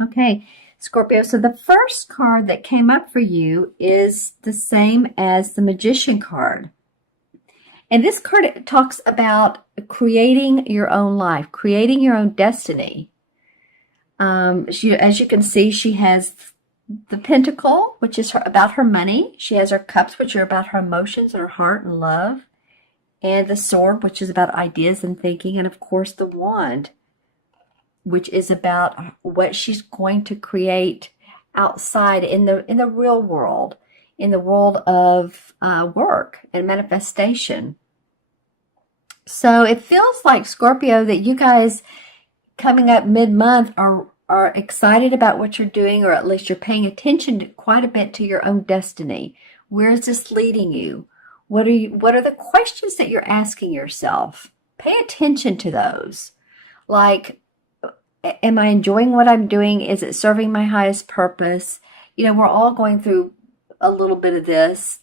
Okay, Scorpio. So the first card that came up for you is the same as the Magician card. And this card talks about creating your own life, creating your own destiny. As you can see, she has the Pentacle, which is about her money. She has her Cups, which are about her emotions and her heart and love. And the Sword, which is about ideas and thinking. And of course, the Wand, which is about what she's going to create outside in the real world, in the world of work and manifestation. So it feels like, Scorpio, that you guys coming up mid-month are excited about what you're doing, or at least you're paying attention quite a bit to your own destiny. Where is this leading you? What are the questions that you're asking yourself? Pay attention to those. Like, am I enjoying what I'm doing? Is it serving my highest purpose? We're all going through a little bit of this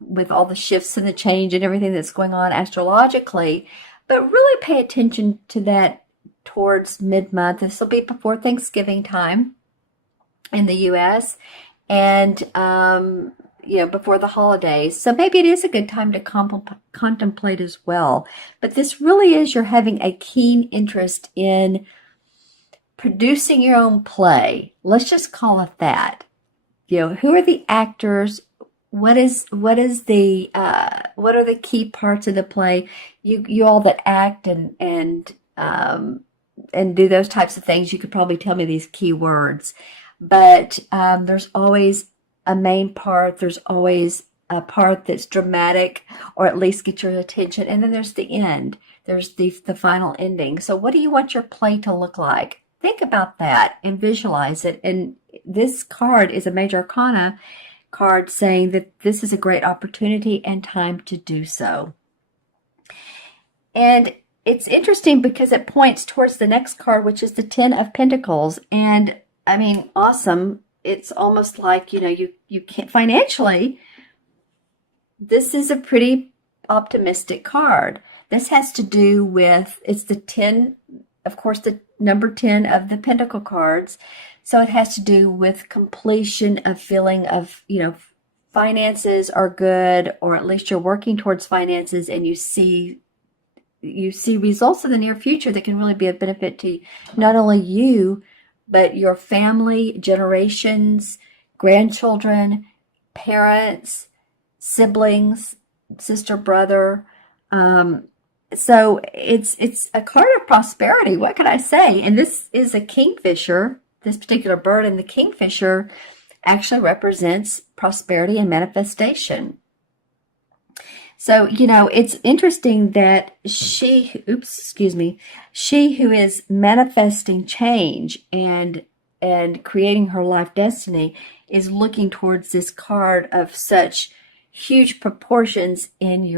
with all the shifts and the change and everything that's going on astrologically, but really pay attention to that towards mid-month. This will be before Thanksgiving time in the U.S. and before the holidays. So maybe it is a good time to contemplate as well. But this really is, you're having a keen interest in producing your own play. Let's just call it that. Who are the actors? What are the key parts of the play? You all that act and do those types of things, you could probably tell me these key words. But there's always a main part. There's always a part that's dramatic, or at least get your attention. And then there's the end. There's the final ending. So what do you want your play to look like? Think about that and visualize it. And this card is a Major Arcana card saying that this is a great opportunity and time to do so. And it's interesting because it points towards the next card, which is the Ten of Pentacles. And I mean, awesome. It's almost like, you can't financially, this is a pretty optimistic card. This has to do with, it's the 10, of course, the number 10 of the Pentacle cards. So it has to do with completion, of feeling of, finances are good, or at least you're working towards finances, and you see results in the near future that can really be a benefit to not only you, but your family, generations, grandchildren, parents, siblings, sister, brother. So it's a card of prosperity. What can I say? And this is a kingfisher, this particular bird, and the kingfisher actually represents prosperity and manifestation. So, it's interesting that she who is manifesting change and creating her life destiny is looking towards this card of such huge proportions and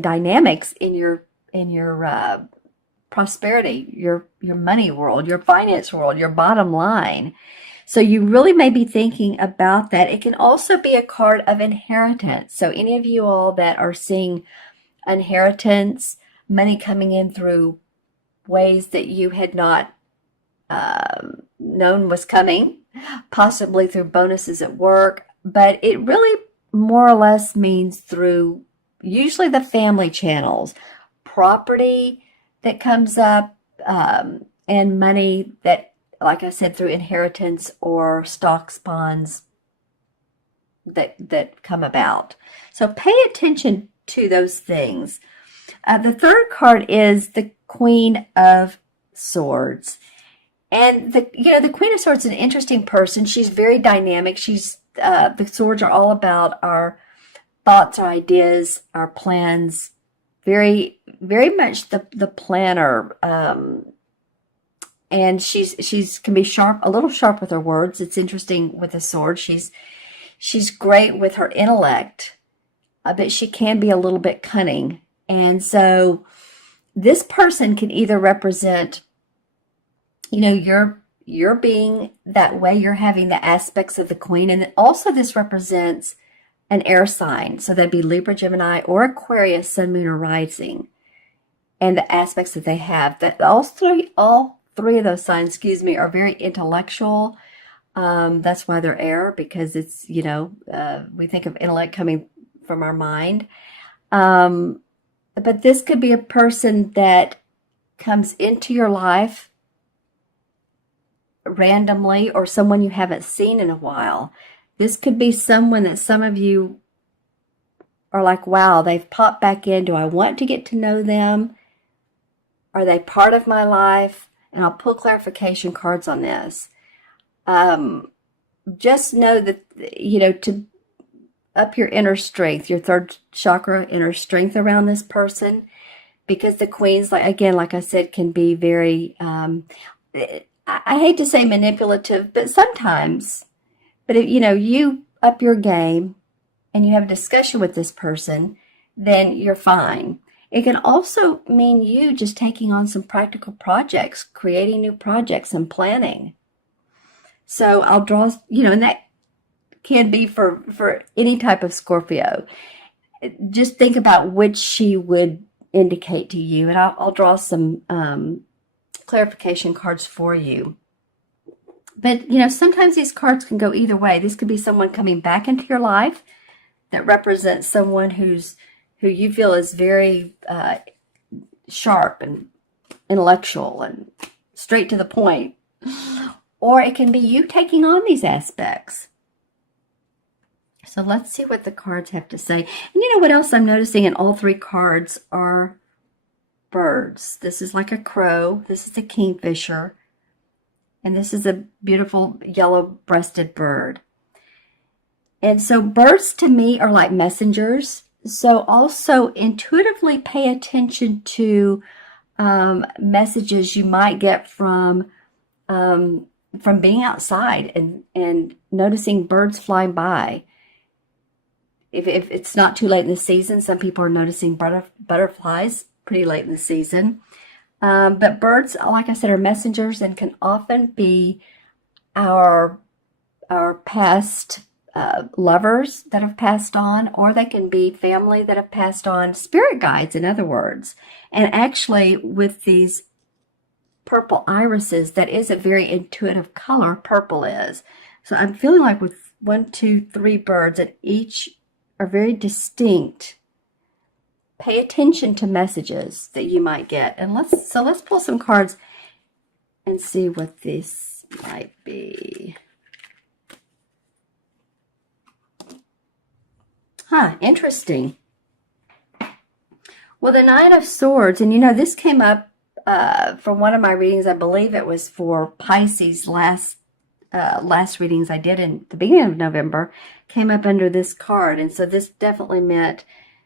dynamics in your prosperity, your money world, your finance world, your bottom line. So you really may be thinking about that. It can also be a card of inheritance. So any of you all that are seeing inheritance, money coming in through ways that you had not known was coming, possibly through bonuses at work, but it really more or less means through usually the family channels, property that comes up, and money that, like I said, through inheritance or stocks, bonds that come about. So pay attention to those things. The third card is the Queen of Swords. And the Queen of Swords is an interesting person. She's very dynamic. The swords are all about our thoughts, our ideas, our plans. Very, very much the planner. And she's can be sharp, a little sharp with her words. It's interesting with the sword. She's great with her intellect, but she can be a little bit cunning. And so this person can either represent, you're being that way, you're having the aspects of the queen, and also this represents an air sign. So that'd be Libra, Gemini, or Aquarius, sun, moon, or rising, and the aspects that they have. That all three of those signs, excuse me, are very intellectual. That's why they're air, because it's, we think of intellect coming from our mind. But this could be a person that comes into your life randomly, or someone you haven't seen in a while. This could be someone that some of you are like, wow, they've popped back in. Do I want to get to know them? Are they part of my life? And I'll pull clarification cards on this. Just know that, to up your inner strength, your third chakra, inner strength around this person, because the queens, like I said, can be very, I hate to say manipulative, but sometimes. But if you up your game and you have a discussion with this person, then you're fine. It can also mean you just taking on some practical projects, creating new projects and planning. So I'll draw, and that can be for any type of Scorpio. Just think about which she would indicate to you, and I'll draw some clarification cards for you. But, sometimes these cards can go either way. This could be someone coming back into your life that represents someone who you feel is very sharp and intellectual and straight to the point. Or it can be you taking on these aspects. So let's see what the cards have to say. And what else I'm noticing in all three cards are birds. This is like a crow. This is a kingfisher. And this is a beautiful yellow-breasted bird. And so birds to me are like messengers. So also intuitively pay attention to messages you might get from being outside and noticing birds flying by. If it's not too late in the season, some people are noticing butterflies pretty late in the season. But birds, like I said, are messengers and can often be our past lovers that have passed on, or they can be family that have passed on, spirit guides, in other words. And actually, with these purple irises, that is a very intuitive color, purple is. So I'm feeling like with 1, 2, 3 birds, that each are very distinct. Pay attention to messages that you might get. And let's pull some cards and see what this might be. Interesting. Well, the Nine of Swords, and this came up from one of my readings. I believe it was for Pisces last readings I did in the beginning of November, came up under this card. And so this definitely meant,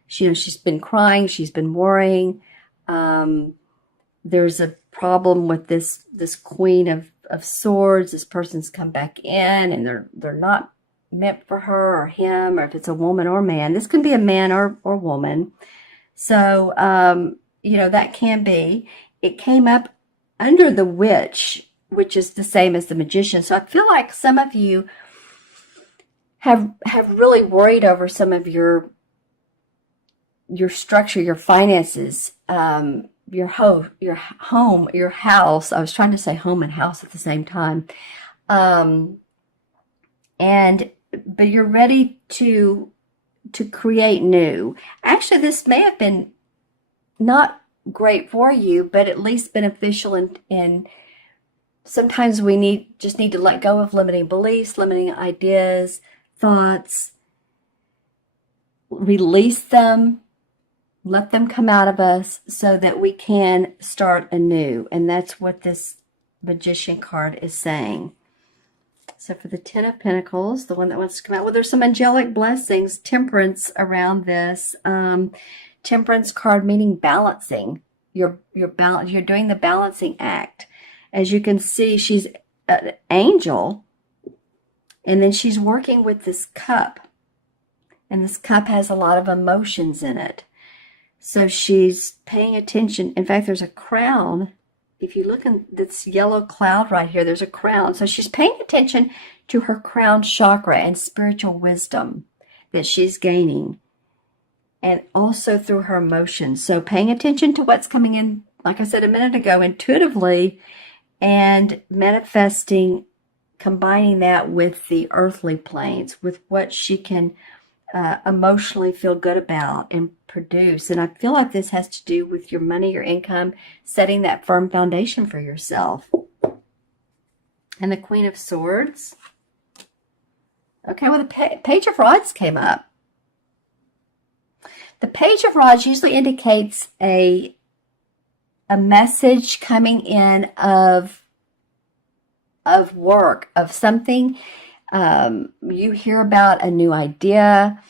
she's been crying, she's been worrying. There's a problem with this Queen of Swords. This person's come back in and they're not meant for her or him, or if it's a woman or man. This can be a man or woman. So, that can be. It came up under the Witch, which is the same as the Magician. So I feel like some of you have really worried over some of your structure, your finances, your home, your house. I was trying to say home and house at the same time. But you're ready to create new. Actually, this may have been not great for you, but at least beneficial in sometimes we just need to let go of limiting beliefs, limiting ideas, thoughts, release them, let them come out of us so that we can start anew. And that's what this Magician card is saying. So for the Ten of Pentacles, the one that wants to come out, well, there's some angelic blessings, temperance around this. Temperance card meaning balancing. You're doing the balancing act. As you can see, she's an angel, and then she's working with this cup. And this cup has a lot of emotions in it. So she's paying attention. In fact, there's a crown. If you look in this yellow cloud right here, there's a crown. So she's paying attention to her crown chakra and spiritual wisdom that she's gaining. And also through her emotions. So paying attention to what's coming in, like I said a minute ago, intuitively, and manifesting, combining that with the earthly planes, with what she can emotionally feel good about and produce. And I feel like this has to do with your money, your income, setting that firm foundation for yourself. And the Queen of Swords. Okay, well, the Page of Rods came up. The Page of Rods usually indicates a message coming in of work, of something. You hear about a new idea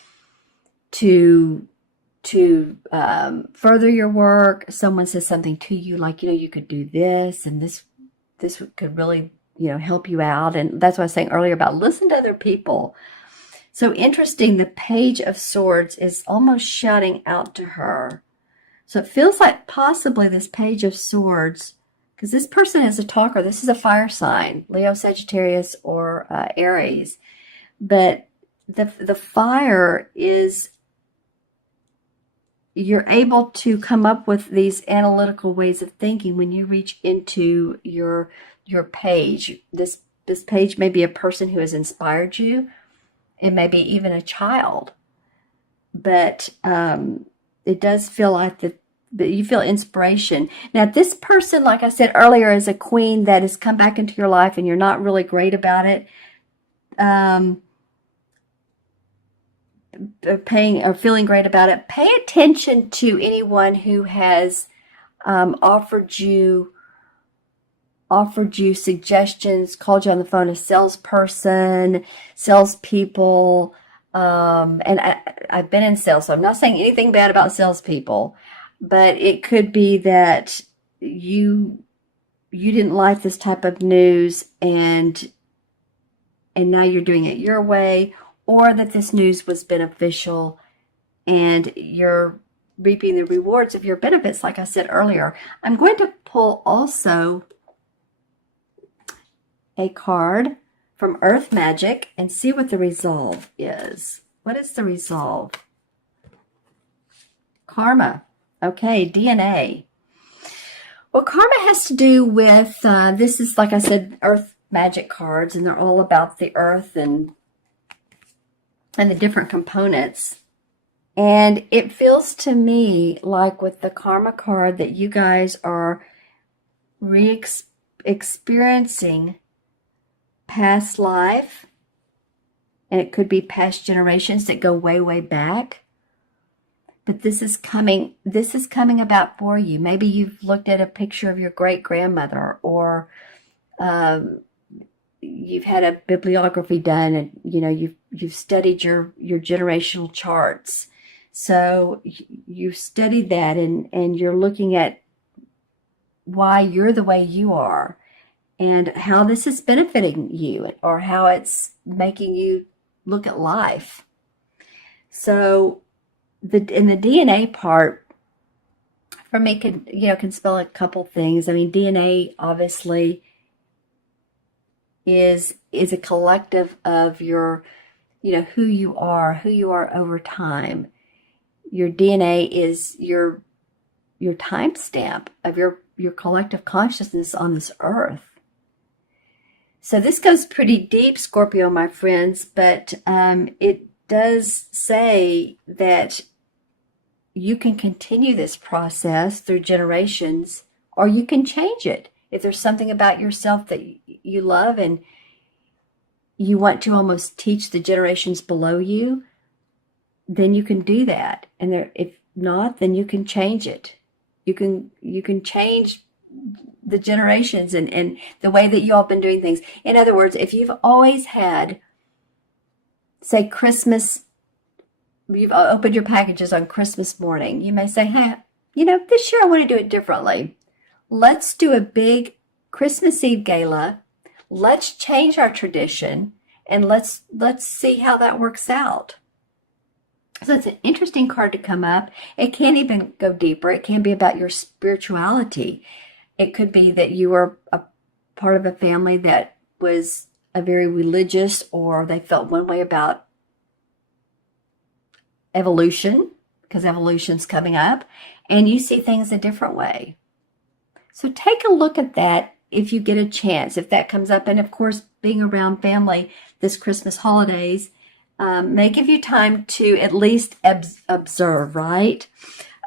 to further your work. Someone says something to you like, you could do this, and this could really, help you out. And that's what I was saying earlier about listen to other people. So interesting, the Page of Swords is almost shouting out to her. So it feels like possibly this Page of Swords, because this person is a talker. This is a fire sign, Leo, Sagittarius, or Aries. But the fire is, you're able to come up with these analytical ways of thinking when you reach into your page. This page may be a person who has inspired you. It may be even a child. But it does feel like that you feel inspiration. Now, this person, like I said earlier, is a queen that has come back into your life and you're not really great about it. Feeling great about it. Pay attention to anyone who has offered you suggestions, called you on the phone, a salesperson, salespeople. And I've been in sales, so I'm not saying anything bad about salespeople, but it could be that you didn't like this type of news, and now you're doing it your way, or that this news was beneficial and you're reaping the rewards of your benefits, like I said earlier. I'm going to pull also a card from Earth Magic and see what the resolve is. What is the resolve? Karma. Okay, DNA. Well, karma has to do with, this is, like I said, Earth Magic cards, and they're all about the earth and the different components. And it feels to me like with the karma card that you guys are experiencing past life, and it could be past generations that go way, way back. But this is coming about for you. Maybe you've looked at a picture of your great-grandmother, or you've had a bibliography done, and you've studied your generational charts. So you've studied that, and you're looking at why you're the way you are, and how this is benefiting you, or how it's making you look at life. So in the DNA part, for me, can spell a couple things. I mean, DNA obviously is a collective of your, who you are over time. Your DNA is your timestamp of your collective consciousness on this earth. So this goes pretty deep, Scorpio, my friends, but it does say that you can continue this process through generations, or you can change it. If there's something about yourself that you love and you want to almost teach the generations below you, then you can do that. And if not, then you can change it. You can change the generations and the way that you all have been doing things. In other words, if you've always had, say, Christmas, you've opened your packages on Christmas morning, you may say, hey, this year I want to do it differently. Let's do a big Christmas Eve gala. Let's change our tradition, and let's see how that works out. So it's an interesting card to come up. It can even go deeper. It can be about your spirituality. It could be that you were a part of a family that was a very religious, or they felt one way about evolution, because evolution's coming up, and you see things a different way. So take a look at that if you get a chance, if that comes up. And of course, being around family this Christmas holidays may give you time to at least observe, right?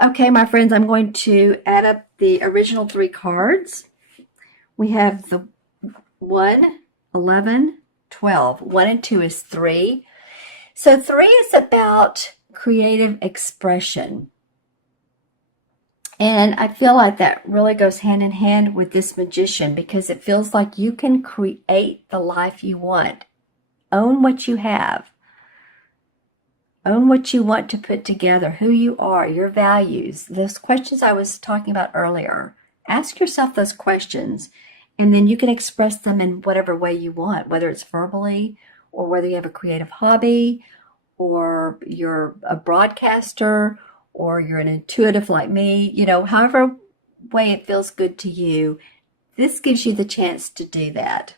Okay, my friends, I'm going to add up the original 3 cards. We have the 1, 11, 12. 1 and 2 is 3. So 3 is about creative expression. And I feel like that really goes hand in hand with this Magician, because it feels like you can create the life you want. Own what you have. Own what you want to put together, who you are, your values, those questions I was talking about earlier. Ask yourself those questions, and then you can express them in whatever way you want, whether it's verbally or whether you have a creative hobby or you're a broadcaster or you're an intuitive like me, however way it feels good to you. This gives you the chance to do that.